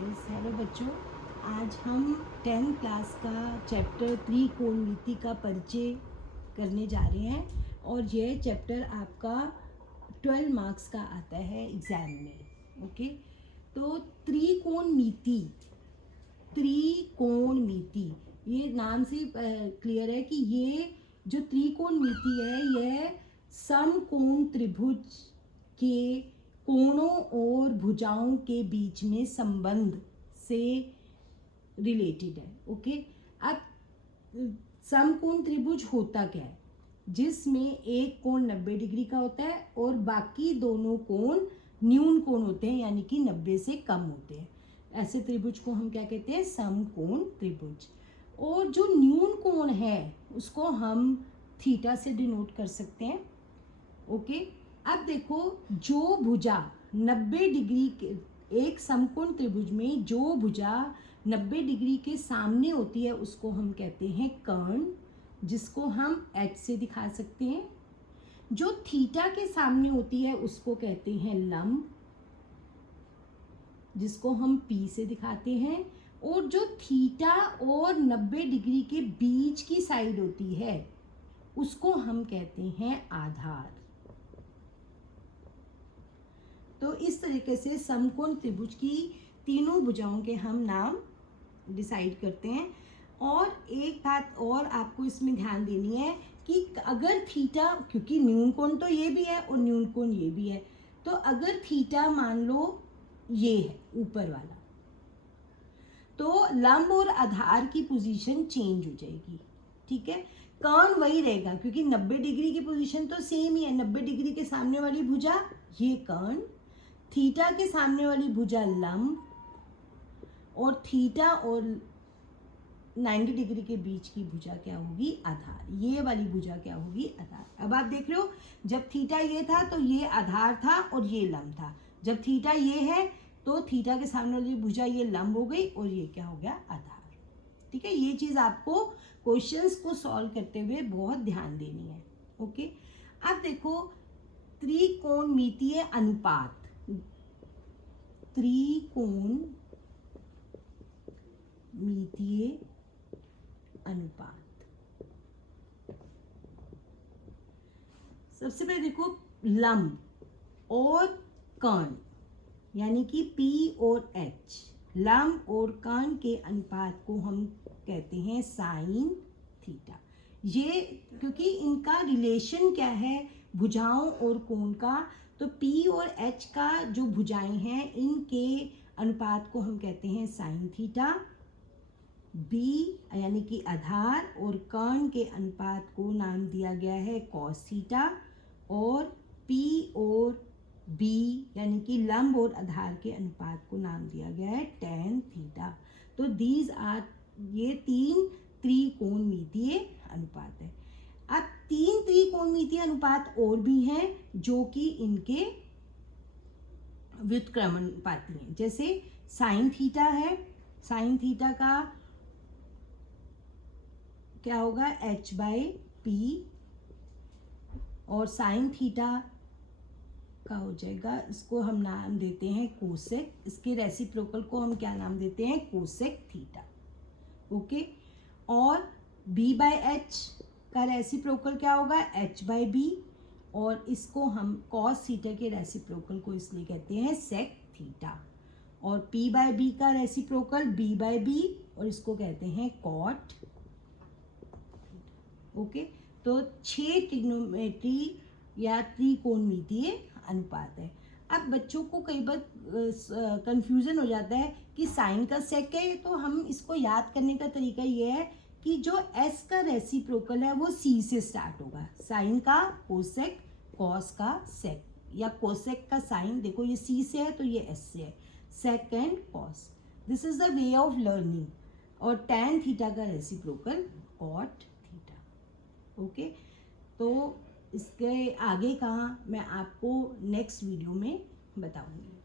Hello बच्चों, आज हम 10th क्लास का चैप्टर त्रिकोणमिति का परिचय करने जा रहे हैं और यह चैप्टर आपका 12 मार्क्स का आता है एग्ज़ाम में। ओके, तो त्रिकोणमिति ये नाम से क्लियर है कि ये जो त्रिकोणमिति है यह समकोण त्रिभुज के कोणों और भुजाओं के बीच में संबंध से रिलेटेड है। ओके, अब समकोण त्रिभुज होता क्या है? जिसमें एक कोण 90 डिग्री का होता है और बाकी दोनों कोण न्यून कोण होते हैं, यानी कि 90 से कम होते हैं। ऐसे त्रिभुज को हम क्या कहते हैं? समकोण त्रिभुज। और जो न्यून कोण है उसको हम थीटा से डिनोट कर सकते हैं। ओके, अब देखो, जो भुजा 90 डिग्री के एक समकोण त्रिभुज में जो भुजा 90 डिग्री के सामने होती है उसको हम कहते हैं कर्ण, जिसको हम H से दिखा सकते हैं। जो थीटा के सामने होती है उसको कहते हैं लंब, जिसको हम P से दिखाते हैं। और जो थीटा और 90 डिग्री के बीच की साइड होती है उसको हम कहते हैं आधार। तो इस तरीके से समकोण त्रिभुज की तीनों भुजाओं के हम नाम डिसाइड करते हैं। और एक बात और आपको इसमें ध्यान देनी है कि अगर थीटा, क्योंकि न्यून कोण तो ये भी है और न्यून कोण ये भी है, तो अगर थीटा मान लो ये है ऊपर वाला, तो लंब और आधार की पोजीशन चेंज हो जाएगी। ठीक है, कर्ण वही रहेगा क्योंकि 90 डिग्री की पोजीशन तो सेम ही है। 90 डिग्री के सामने वाली भुजा ये कर्ण, थीटा के सामने वाली भुजा लंब, और थीटा और 90 डिग्री के बीच की भुजा क्या होगी? आधार। ये वाली भुजा क्या होगी? आधार। अब आप देख रहे हो, जब थीटा ये था तो ये आधार था और ये लंब था। जब थीटा ये है तो थीटा के सामने वाली भुजा ये लंब हो गई और ये क्या हो गया? आधार। ठीक है, ये चीज आपको क्वेश्चंस को सॉल्व करते हुए बहुत ध्यान देनी है। ओके, अब देखो, त्रिकोणमितीय अनुपात, त्रिकोणमितीय अनुपात। सबसे पहले देखो, लंब और कर्ण यानी कि P और H, लंब और कर्ण के अनुपात को हम कहते हैं साइन थीटा। ये क्योंकि इनका रिलेशन क्या है भुजाओं और कोण का, तो P और H का जो भुजाएं हैं इनके अनुपात को हम कहते हैं साइन थीटा। B यानी कि आधार और कर्ण के अनुपात को नाम दिया गया है कॉस थीटा। और P और B यानी कि लंब और आधार के अनुपात को नाम दिया गया है tan थीटा। तो दीज आर, ये तीन त्रिकोणमितीय अनुपात है। अब तीन त्रिकोणमितीय अनुपात और भी हैं जो कि इनके व्युत्क्रमानुपाती हैं। जैसे साइन थीटा है, साइन थीटा का क्या होगा? H/P, और साइन थीटा का हो जाएगा, इसको हम नाम देते हैं कोसेक। इसके रेसिप्रोकल को हम क्या नाम देते हैं? Cosec theta. ओके, और B/H का रेसिप्रोकल क्या होगा? H/B, और इसको हम कॉस थीटा के रेसिप्रोकल को इसलिए कहते हैं सेक थीटा। और P/B का रेसिप्रोकल B/B, और इसको कहते हैं कॉट। ओके, तो 6 ट्रिग्नोमेट्री या त्रिकोणमितीय अनुपात है। अब बच्चों को कई बार कंफ्यूजन हो जाता है कि साइन का सेक है, तो हम इसको याद करने का तरीका ये है कि जो S का रेसिप्रोकल है वो C से स्टार्ट होगा। साइन का कोसेक, कॉस का सेक, या कोसेक का साइन, देखो ये C से है तो ये S से है, sec and cos. This is the way of learning. और tan थीटा का रेसिप्रोकल कॉट थीटा। ओके, तो इसके आगे का मैं आपको नेक्स्ट वीडियो में बताऊंगी।